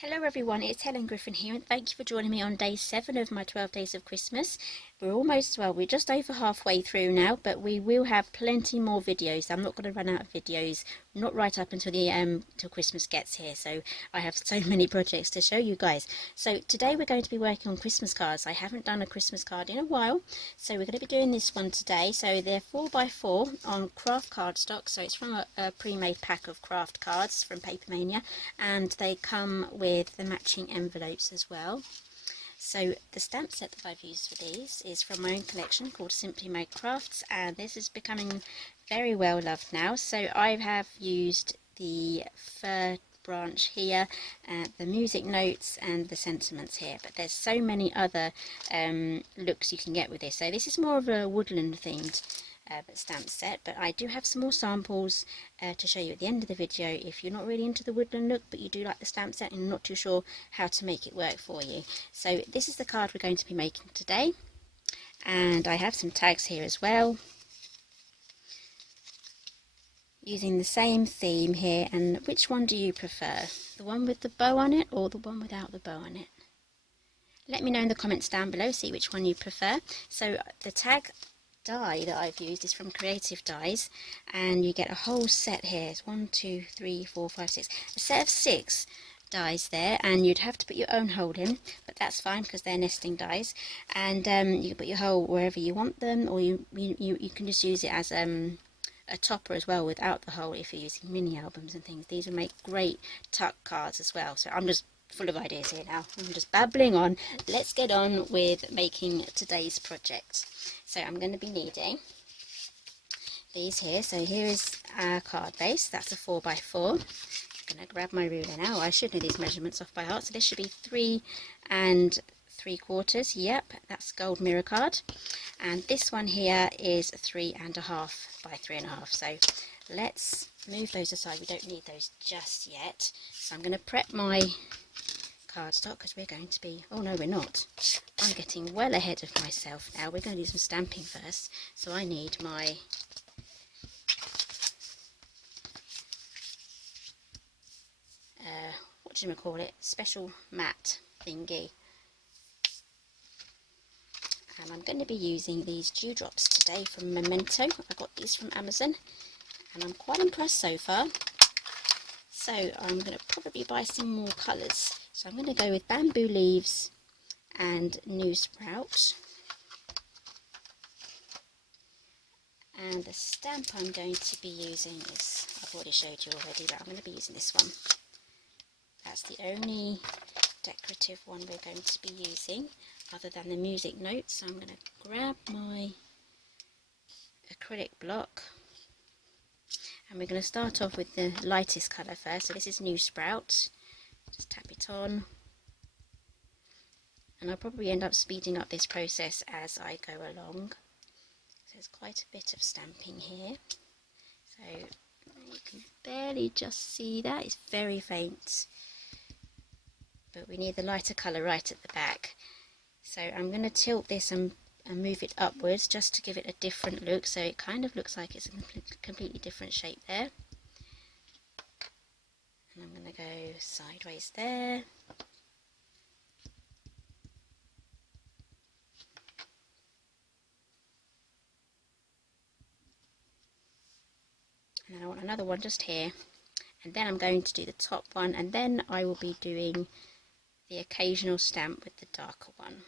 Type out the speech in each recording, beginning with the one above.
Hello everyone, it's Helen Griffin here and thank you for joining me on day 7 of my 12 days of Christmas. We're just over halfway through now, but we will have plenty more videos. I'm not going to run out of videos, not right up until till Christmas gets here, so I have so many projects to show you guys. So today we're going to be working on Christmas cards. I haven't done a Christmas card in a while, so we're going to be doing this one today. So they're 4x4 on craft cardstock, so it's from a pre-made pack of craft cards from Paper Mania, and they come with the matching envelopes as well. So the stamp set that I've used for these is from my own collection called Simply Made Crafts, and this is becoming very well loved now. So I have used the fir branch here, the music notes and the sentiments here, but there's so many other looks you can get with this. So this is more of a woodland themed stamp set, but I do have some more samples to show you at the end of the video if you're not really into the woodland look but you do like the stamp set and you're not too sure how to make it work for you. So this is the card we're going to be making today, and I have some tags here as well using the same theme here. And which one do you prefer, the one with the bow on it or the one without the bow on it? Let me know in the comments down below, see which one you prefer. So the tag die that I've used is from Creative Dies, and you get a whole set here. It's 1, 2, 3, 4, 5, 6, a set of 6 dies there, and you'd have to put your own hole in, but that's fine because they're nesting dies, and you can put your hole wherever you want them, or you can just use it as a topper as well without the hole if you're using mini albums and things. These will make great tuck cards as well. So I'm just full of ideas here now. I'm just babbling on. Let's get on with making today's project. So I'm going to be needing these here. So here is our card base. That's a 4x4. I'm going to grab my ruler now. I should know these measurements off by heart. So this should be 3 3/4. Yep, that's gold mirror card. And this one here is 3.5 by 3.5. So let's move those aside. We don't need those just yet. So I'm going to prep my cardstock because we're going to be, oh no we're not, I'm getting well ahead of myself now. We're going to do some stamping first, so I need my what do you call it, special mat thingy, and I'm going to be using these dewdrops today from Memento. I got these from Amazon and I'm quite impressed so far, so I'm going to probably buy some more colours. So I'm going to go with bamboo leaves and new sprout. And the stamp I'm going to be using is, I've already showed you already, but I'm going to be using this one. That's the only decorative one we're going to be using other than the music notes. So I'm going to grab my acrylic block, and we're going to start off with the lightest colour first. So this is new sprout. Just tap it on, and I'll probably end up speeding up this process as I go along. So there's quite a bit of stamping here, so you can barely just see that. It's very faint, but we need the lighter colour right at the back. So I'm going to tilt this and move it upwards just to give it a different look, so it kind of looks like it's a completely different shape there. And I'm going to go sideways there. And then I want another one just here. And then I'm going to do the top one, and then I will be doing the occasional stamp with the darker one.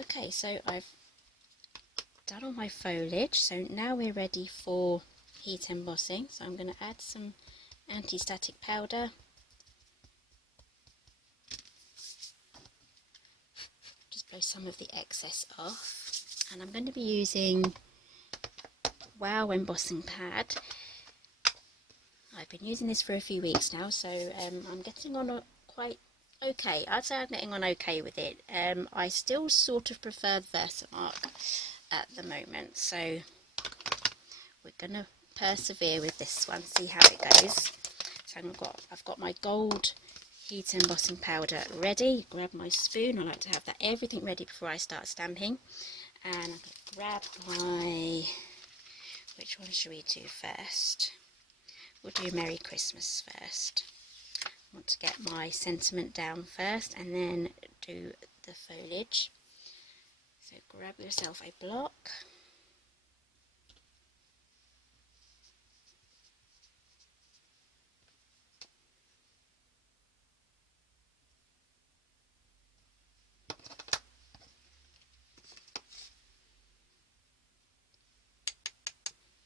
Okay, so I've done all my foliage, so now we're ready for heat embossing. So I'm going to add some anti-static powder. Just blow some of the excess off. And I'm going to be using Wow embossing pad. I've been using this for a few weeks now, so I'm getting on quite okay. I'd say I'm getting on okay with it. I still sort of prefer Versamark at the moment, so we're gonna persevere with this one, see how it goes. So I've got my gold heat embossing powder ready. Grab my spoon. I like to have everything ready before I start stamping. And I'm gonna grab my, which one should we do first? We'll do Merry Christmas first. I want to get my sentiment down first and then do the foliage. So grab yourself a block.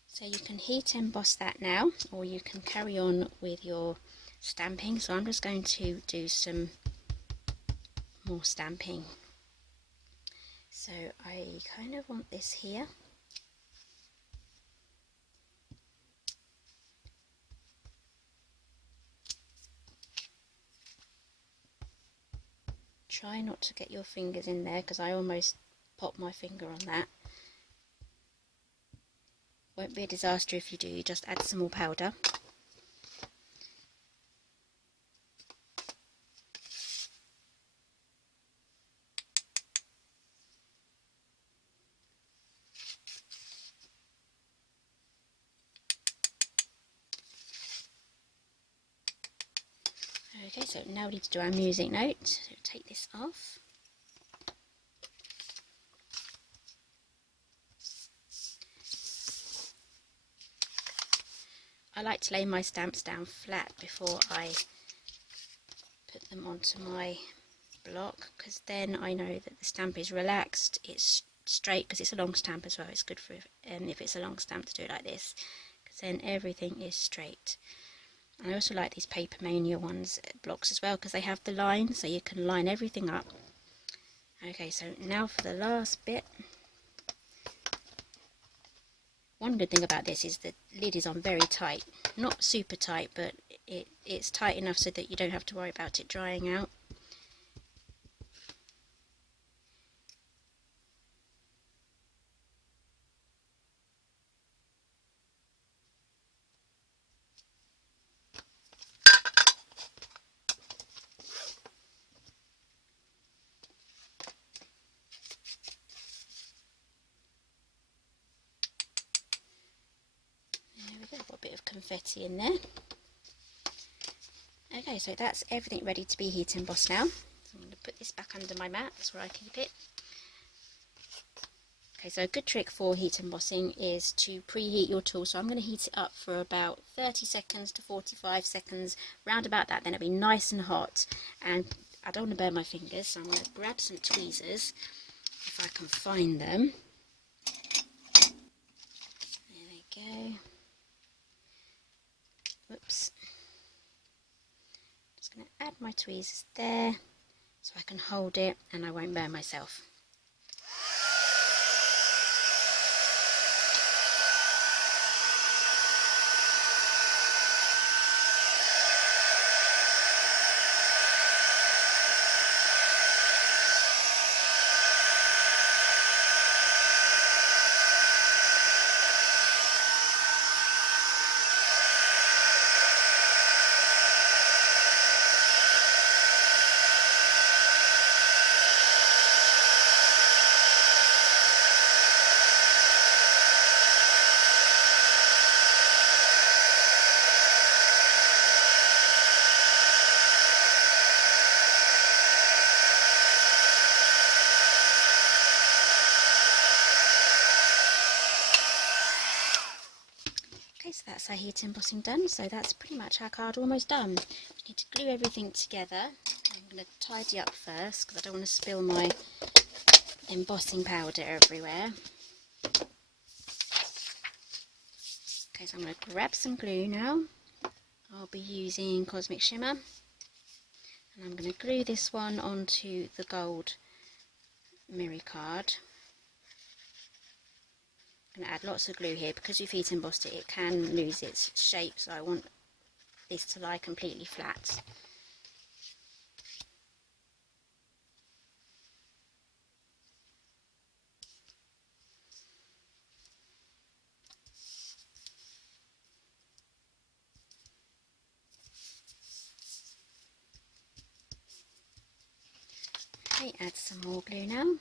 So you can heat emboss that now, or you can carry on with your stamping. So I'm just going to do some more stamping. So I kind of want this here. Try not to get your fingers in there, because I almost popped my finger on that. Won't be a disaster if you do, you just add some more powder. Okay, so now we need to do our music note. So take this off. I like to lay my stamps down flat before I put them onto my block, because then I know that the stamp is relaxed, it's straight, because it's a long stamp as well. It's good for if it's a long stamp to do it like this, because then everything is straight. And I also like these Paper Mania ones blocks as well, because they have the line, so you can line everything up. Okay, so now for the last bit. One good thing about this is the lid is on very tight, not super tight, but it's tight enough so that you don't have to worry about it drying out. Got a bit of confetti in there. Okay, so that's everything ready to be heat embossed now. So I'm going to put this back under my mat, that's where I keep it. Okay, so a good trick for heat embossing is to preheat your tool. So I'm going to heat it up for about 30 seconds to 45 seconds, round about that, then it'll be nice and hot. And I don't want to burn my fingers, so I'm going to grab some tweezers, if I can find them. There they go. Whoops. Just going to add my tweezers there so I can hold it and I won't burn myself. So that's our heat embossing done. So that's pretty much our card almost done. We need to glue everything together. I'm going to tidy up first because I don't want to spill my embossing powder everywhere. Okay, so I'm going to grab some glue now. I'll be using Cosmic Shimmer, and I'm going to glue this one onto the gold mirror card. I'm going to add lots of glue here because you've heat embossed it, it can lose its shape, so I want this to lie completely flat. Okay, add some more glue now.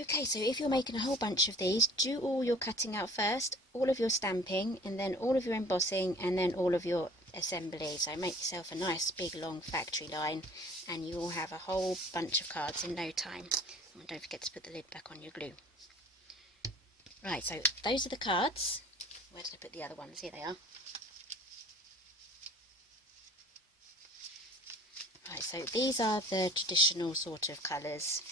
Okay, so if you're making a whole bunch of these, do all your cutting out first, all of your stamping, and then all of your embossing, and then all of your assembly. So make yourself a nice big long factory line, and you will have a whole bunch of cards in no time. And don't forget to put the lid back on your glue. Right, so those are the cards. Where did I put the other ones? Here they are. Right, so these are the traditional sort of colours.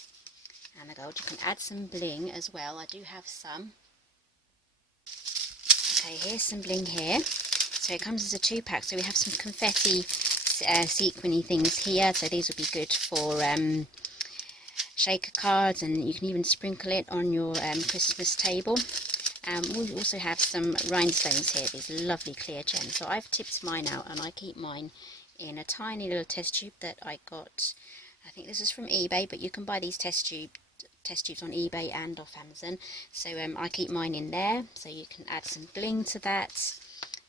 And the gold. You can add some bling as well. I do have some. Okay, here's some bling here. So it comes as a 2-pack. So we have some confetti sequiny things here. So these would be good for shaker cards, and you can even sprinkle it on your Christmas table. We also have some rhinestones here. These lovely clear gems. So I've tipped mine out, and I keep mine in a tiny little test tube that I got. I think this is from eBay, but you can buy these test tubes on eBay and off Amazon. So I keep mine in there, so you can add some bling to that.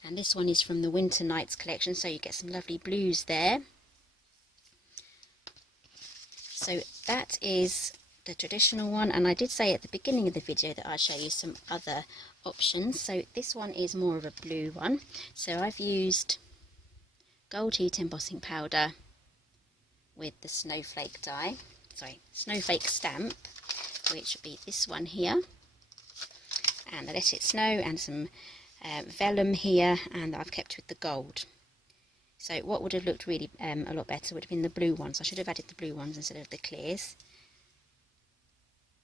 And this one is from the Winter Nights collection, so you get some lovely blues there. So that is the traditional one, and I did say at the beginning of the video that I'd show you some other options. So this one is more of a blue one. So I've used gold heat embossing powder with the snowflake snowflake stamp, which would be this one here, and the Let It Snow, and some vellum here, and I've kept with the gold. So what would have looked really a lot better would have been the blue ones. I should have added the blue ones instead of the clears.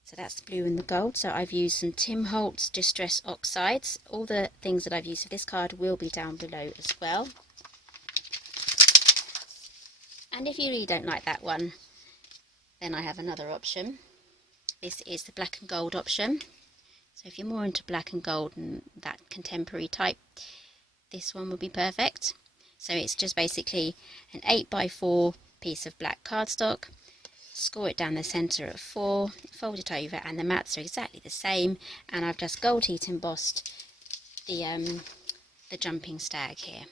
So that's the blue and the gold. So I've used some Tim Holtz Distress Oxides. All the things that I've used for this card will be down below as well. And if you really don't like that one, then I have another option. This is the black and gold option. So if you're more into black and gold and that contemporary type, this one would be perfect. So it's just basically an 8x4 piece of black cardstock. Score it down the centre at 4, fold it over, and the mats are exactly the same. And I've just gold heat embossed the jumping stag here.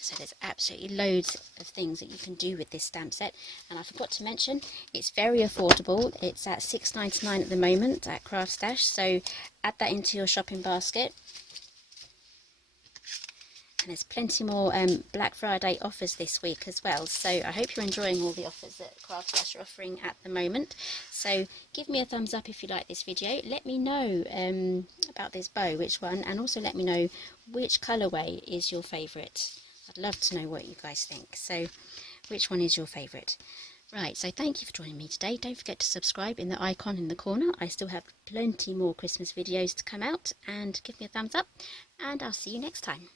So there's absolutely loads of things that you can do with this stamp set. And I forgot to mention, it's very affordable. It's at $6.99 at the moment at Craft Stash. So add that into your shopping basket. And there's plenty more Black Friday offers this week as well. So I hope you're enjoying all the offers that Craft Stash are offering at the moment. So give me a thumbs up if you like this video. Let me know about this bow, which one, and also let me know which colourway is your favourite. I'd love to know what you guys think. So which one is your favourite? Right, so thank you for joining me today. Don't forget to subscribe in the icon in the corner. I still have plenty more Christmas videos to come out, and give me a thumbs up, and I'll see you next time.